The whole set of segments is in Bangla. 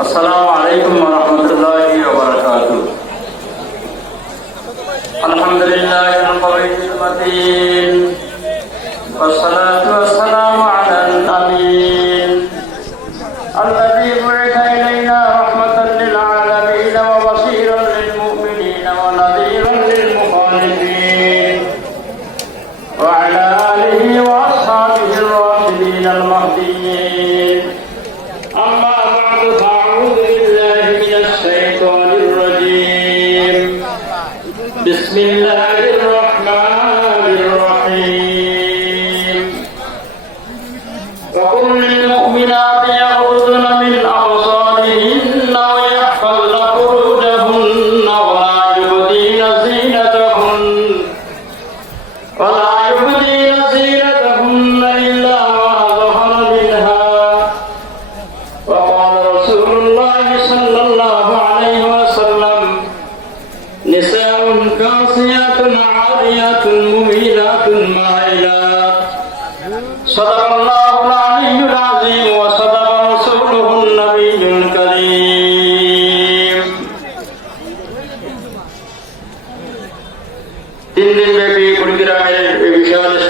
السلام عليكم ورحمة الله وبركاته. الحمد لله القوي المتين والصلاة والسلام على الأمين الذي بعث إلينا رحمة للعالمين وبصيرا للمؤمنين ونذيرا للمخالفين. وعلى آله بسم الله الرحمن الرحيم. وقل للمؤمنات يغضن من أبصارهن ويحفظن فروجهن ولا يبدين زينتهن. ولا يبدين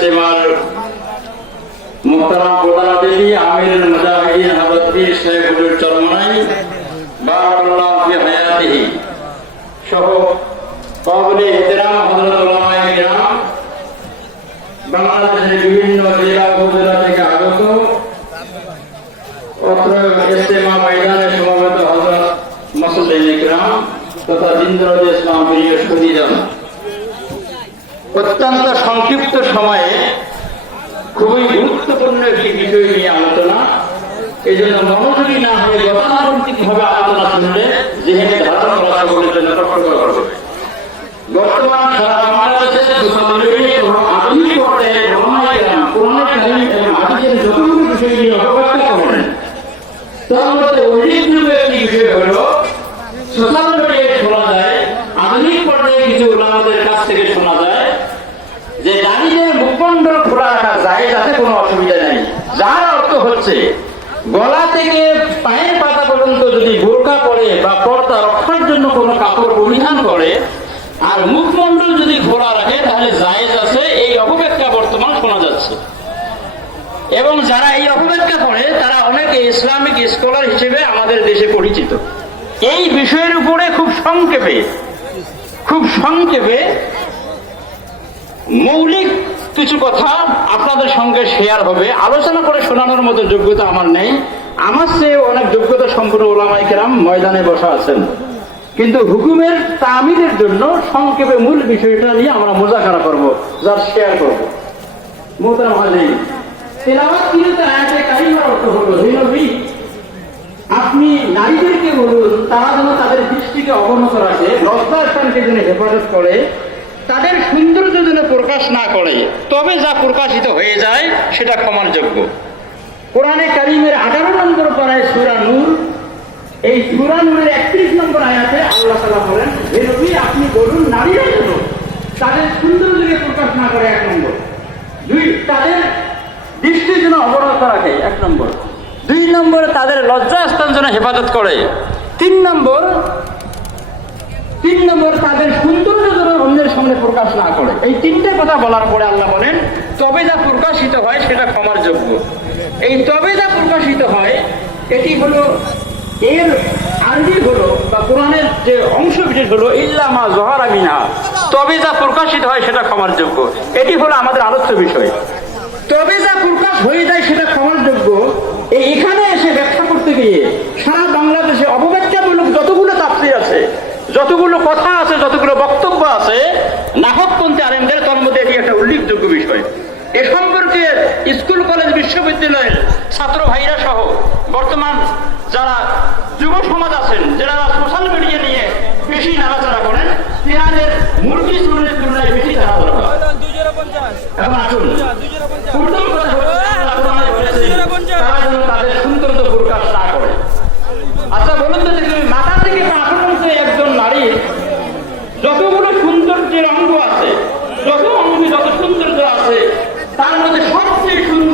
ইস্তেমার মোহতারাম প্রধান অতিথি আমিরুল মুজাহিদিন পীর সাহেবুল চরমনাই, বারাকাল্লাহু ফি হায়াতিহি। সহ কাবলে ইহতিরাম হযরত উলামায়ে কিরাম বাংলাদেশের বিভিন্ন জেলা তথা দিনদরদ ইসলাম প্রিয় সুদীজন অত্যন্ত সংক্ষিপ্ত সময়ে খুবই গুরুত্বপূর্ণ একটি বিষয় নিয়ে আলোচনা। এই জন্য মনোযোগী না হয়ে গতানুগতিক ভাবে আলোচনা শুনলে যেখানে ধারণ জন্য বর্তমান সারা বাংলাদেশে আধুনিক পর্যায়ে তার মধ্যে যায় কিছু ওলামাদের কাছ থেকে শোনা যায় যে নারীদের মুখমণ্ডল খোলা রাখা যায় যাতে কোনো অসুবিধা নেই। যার অর্থ হচ্ছে, গলা থেকে পায়ের পাতা পর্যন্ত যদি বোরকা পরে বা পর্দা রক্ষার জন্য কোনো কাপড় পরিধান করে, আর মুখমণ্ডল যদি খোলা রাখে, তাহলে জায়েজ আছে, এই অপব্যাখ্যা বর্তমান শোনা যাচ্ছে। এবং যারা এই অপব্যাখ্যা করে, তারা অনেকে ইসলামিক স্কলার হিসেবে আমাদের দেশে পরিচিত। এই বিষয়ের উপরে খুব সংক্ষেপে খুব সংক্ষেপে মৌলিক কিছু কথা আপনাদের সঙ্গে শেয়ার হবে। আলোচনা করে শোনানোর মতো যোগ্যতা আমার নেই। আমার চেয়ে অনেক যোগ্যতা সম্পূর্ণ ওলামাই কেরাম ময়দানে বসা আছেন। কিন্তু হুকুমের তামিলের জন্য সংক্ষেপে মূল বিষয়টা নিয়ে আমরা মোজাকারা করব, যার শেয়ার করব। আপনি নারীদেরকে বলুন, তারা যেন তাদের দৃষ্টিকে অবনত রাখে, লজ্জা স্থানকে যেন হেফাজত করে, তাদের সৌন্দর্য যেন তবে যা প্রকাশিত হয়ে যায়, সেটা ক্ষমার যোগ্য কোরআনে কারিমের আঠারো নম্বর পাড়ায় সুরা এই সুরা একত্রিশ নম্বর আয়াতে আল্লাহ তালা বলেন, হে আপনি বলুন, নারীরা যেন তাদের সৌন্দর্যকে প্রকাশ না করে এক নম্বর। দুই, তাদের দৃষ্টি যেন অবরত রাখে এক নম্বর। দুই নম্বর, তাদের লজ্জাস্থান যেন হেফাজত করে। তিন নম্বর তিন নম্বর তাদের সৌন্দর্য যেন অন্যের সামনে প্রকাশ না করে। এই তিনটে কথা বলার পরে আল্লাহ বলেন, তবে যা প্রকাশিত হয় সেটা ক্ষমার যোগ্য। এই তবে যা প্রকাশিত হয় এটি হলো এর আরবি হলো বা কোরআনের যে অংশ বিশেষ হলো ইল্লামা জহার আমিনা তবে যা প্রকাশিত হয় সেটা ক্ষমার যোগ্য। এটি হলো আমাদের আলোচ্য বিষয়। তবে যা প্রকাশ হয়ে যায় সেটা ক্ষমার যোগ্য এই এখানে এসে ব্যাখ্যা করতে গিয়ে সারা বাংলাদেশে অপব্যাখ্যামূলক যতগুলো তাপ্তি আছে যতগুলো কথা আছে যতগুলো বক্তব্য আছে নাহকপন্থী আলেমদের তার মধ্যে এটি একটা উল্লেখযোগ্য বিষয়। এ সম্পর্কে স্কুল, কলেজ, বিশ্ববিদ্যালয়ের ছাত্র ভাইরা সহ বর্তমান যারা যুব সমাজ আছেন, যারা সোশ্যাল মিডিয়া নিয়ে বেশি নাড়াচাড়া করেন তেনাদের মুরগি চুলের তুলনায় বেশি তারা দরকার এখন আসুন। প্রথম কথা হচ্ছে আল্লাহ কোরআনে তারা যেন তাদের সৌন্দর্য প্রকাশ না দশম যত সুন্দর আছে তার মধ্যে সবচেয়ে সুন্দর